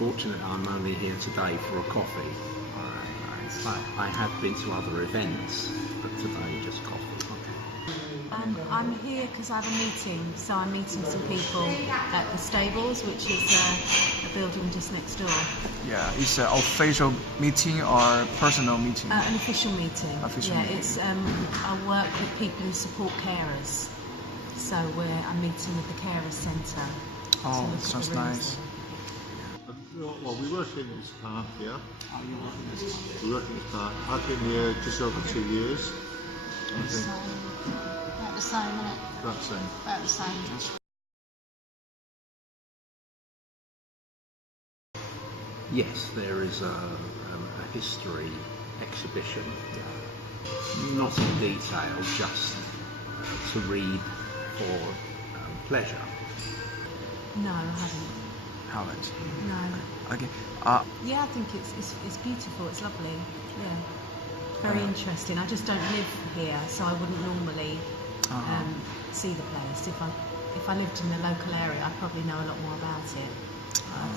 unfortunately, I'm only here today for a coffee. I have been to other events, but today just coffee. I'm here because I have a meeting, so I'm meeting some people at the stables, which is a building just next door. Yeah, it's an official meeting or personal meeting? An official meeting. Official meeting. It's I work with people who support carers, so I'm meeting with the carers centre. Oh, sounds nice. Well, we work in this park, yeah. Oh, you work in this park? We work in this park. I've been here just over 2 years. I think. About the same, isn't it? About the same. About the same. Yes, there is a history exhibition. Not in detail, just to read for pleasure. No, I haven't. Haven't? No. Okay. Yeah, I think it's beautiful. It's lovely. Yeah. Very interesting. I just don't live here, so I wouldn't normally see the place. If I lived in the local area, I'd probably know a lot more about it.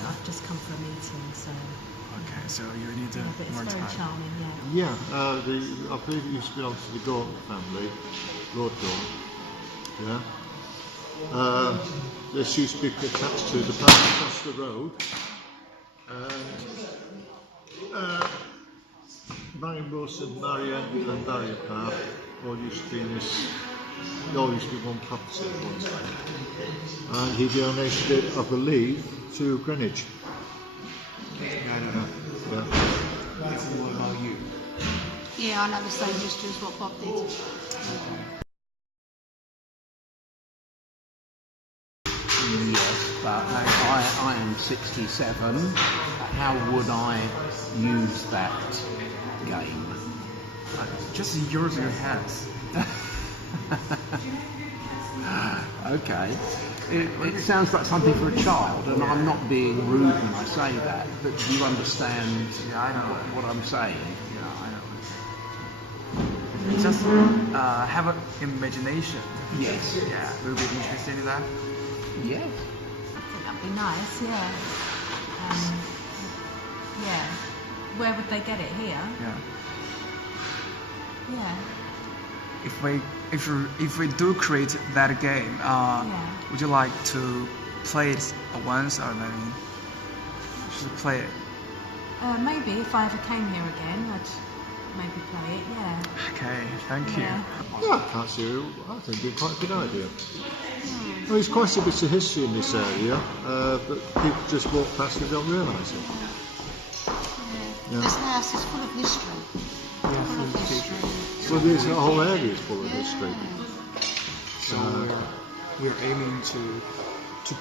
I've just come for a meeting, so. Okay, so you need but more it's time. very charming, yeah. Yeah, I believe it used to belong to the Gaunt family, Lord Gaunt. Yeah. This used to be attached to the park across the road, and Marion Wilson, Marion and Barrier Park all used to be in this. They all used to be one property at one time, and he donated it, I believe, to Greenwich. Yeah. What about you? Yeah, I know the same history as what Bob did. Yes, but I am 67. How would I use that game? Just use your hands. Okay. It sounds like something for a child, and I'm not being rude when I say that, but do you understand what I'm saying? Yeah, I know. Just have an imagination. Yes. Yeah, will be interested in that. Yes. I think that'd be nice, yeah. Yeah. Where would they get it? Here? Yeah. Yeah. If we do create that game, would you like to play it once, or maybe should play it? Maybe if I ever came here again, I'd maybe play it. Yeah. Okay, thank you. Yeah. Yeah, I can't see. I think it'd be quite a good idea. Well, there's quite a bit of history in this area, but people just walk past and don't realise it. Yeah. This house is full of history. Full of history. Well, there's the whole area is full of history. So we're aiming to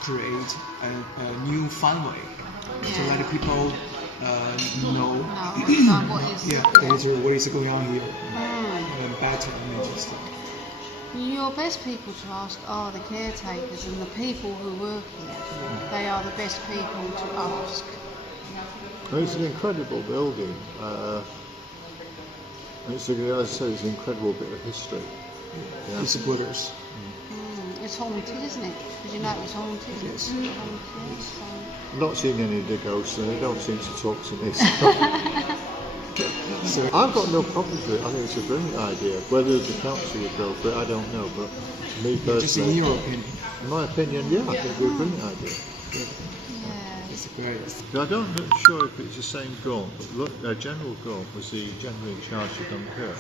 create a new fun way to let people know what is. Yeah, what is going on here. Better than just. Your best people to ask are the caretakers and the people who work here. They are the best people to ask. Well, it's an incredible building. As I said, it's an incredible bit of history. Yeah. It's Buddhas. It's haunted, isn't it? Because you know it's haunted. Yes. Haunted, so. I'm not seeing any of the ghosts, and they don't seem to talk to me. So I've got no problem with it. I think it's a brilliant idea. Whether the council would go for it, I don't know. But to me personally, Just in your opinion. In my opinion, yeah, I think it'd be a brilliant idea. Yeah. It's great. I don't know sure if it's the same Gaunt, but look, General Gaunt was the general in charge of Dunkirk.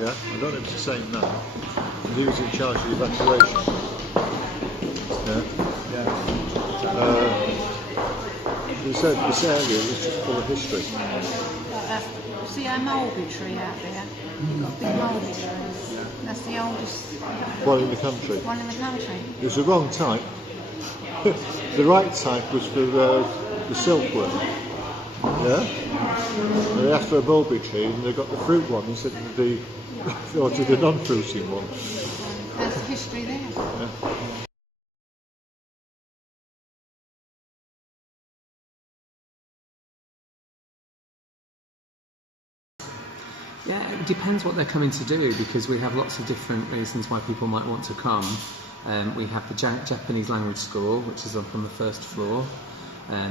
Yeah, I don't know if it's the same now. And he was in charge of the evacuation. He said this area is just full of history. See our mulberry tree out there? You've got a big mulberry tree. That's the oldest One in the country. one in the country. It was the wrong type. The right type was for the silkworm. Yeah? And they asked for a mulberry tree, and they got the fruit one instead of the non-fruiting one. There's history there. Yeah. Yeah, it depends what they're coming to do, because we have lots of different reasons why people might want to come. We have the Japanese language school, which is up on the first floor.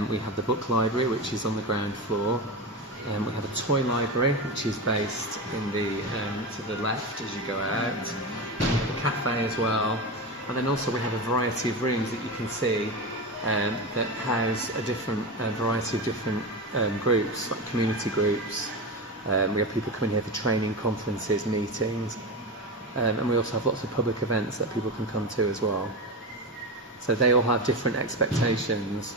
We have the book library, which is on the ground floor. We have a toy library, which is based in the to the left as you go out. The cafe as well, and then also we have a variety of rooms that you can see that house a different variety of different groups, like community groups. We have people coming here for training, conferences, meetings, and we also have lots of public events that people can come to as well. So they all have different expectations,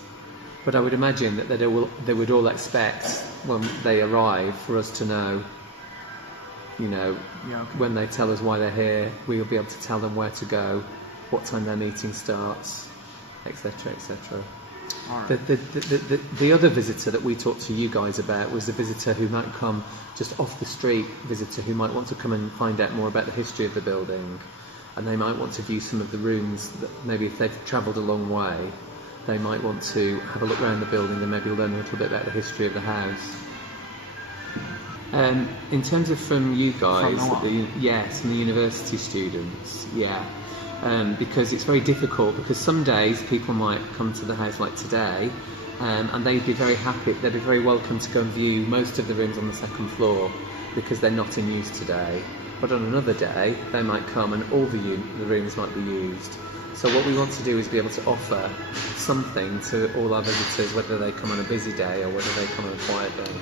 but I would imagine that they would all expect when they arrive for us to know, you know, when they tell us why they're here, we will be able to tell them where to go, what time their meeting starts, etc., etc. Right. The other visitor that we talked to you guys about was the visitor who might come just off the street, visitor who might want to come and find out more about the history of the building, and they might want to view some of the rooms that maybe if they've travelled a long way, they might want to have a look around the building and maybe learn a little bit about the history of the house. In terms of from you guys, yes, and the university students, yeah. Because it's very difficult, because some days people might come to the house like today and they'd be very happy, they'd be very welcome to go and view most of the rooms on the second floor because they're not in use today. But on another day they might come and all the rooms might be used. So what we want to do is be able to offer something to all our visitors, whether they come on a busy day or whether they come on a quiet day.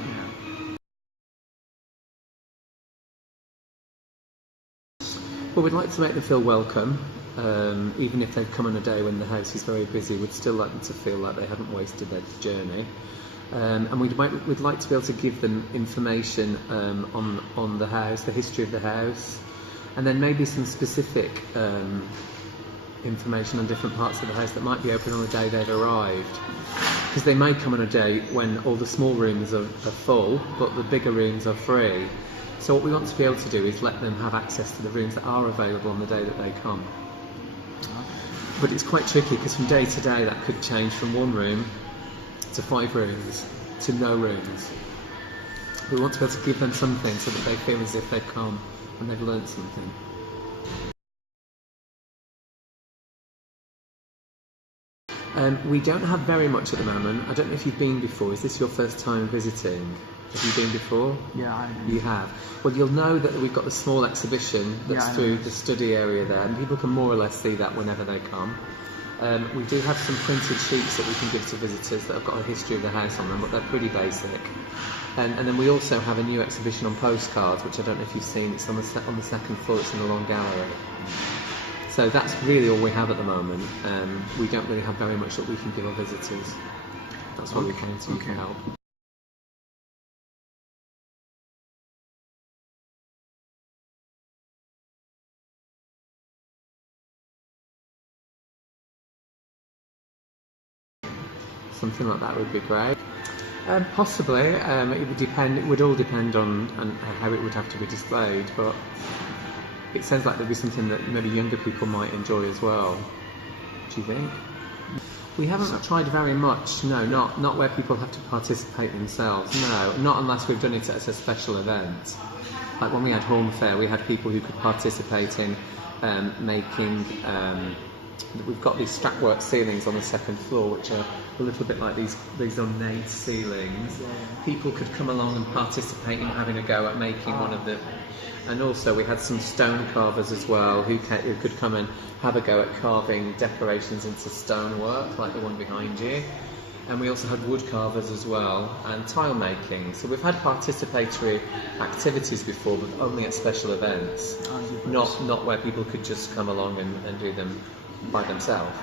Well, we'd like to make them feel welcome. Even if they've come on a day when the house is very busy, we'd still like them to feel like they haven't wasted their journey. And we'd like to be able to give them information on the house, the history of the house, and then maybe some specific information on different parts of the house that might be open on the day they've arrived. Because they may come on a day when all the small rooms are full, but the bigger rooms are free. So what we want to be able to do is let them have access to the rooms that are available on the day that they come. But it's quite tricky because from day to day that could change from 1 room to 5 rooms to no rooms. We want to be able to give them something so that they feel as if they've come and they've learnt something. We don't have very much at the moment. I don't know if you've been before. Is this your first time visiting? Have you been before? Yeah, I have. You have. Well, you'll know that we've got the small exhibition that's through the study area there, and people can more or less see that whenever they come. We do have some printed sheets that we can give to visitors that have got a history of the house on them, but they're pretty basic. And then we also have a new exhibition on postcards, which I don't know if you've seen. It's on the second floor. It's in the long gallery. So that's really all we have at the moment. We don't really have very much that we can give our visitors. That's what we came to help. Something like that would be great. Possibly. It would depend. It would all depend on how it would have to be displayed. But it sounds like there'd be something that maybe younger people might enjoy as well. Do you think? We haven't tried very much. No, not where people have to participate themselves. No, not unless we've done it as a special event. Like when we had Home Fair, we had people who could participate in making. We've got these strapwork ceilings on the second floor, which are a little bit like these ornate ceilings. People could come along and participate in having a go at making one of the. And also we had some stone carvers as well who could come and have a go at carving decorations into stonework, like the one behind you. And we also had wood carvers as well, and tile making. So we've had participatory activities before, but only at special events, not where people could just come along and do them by themselves.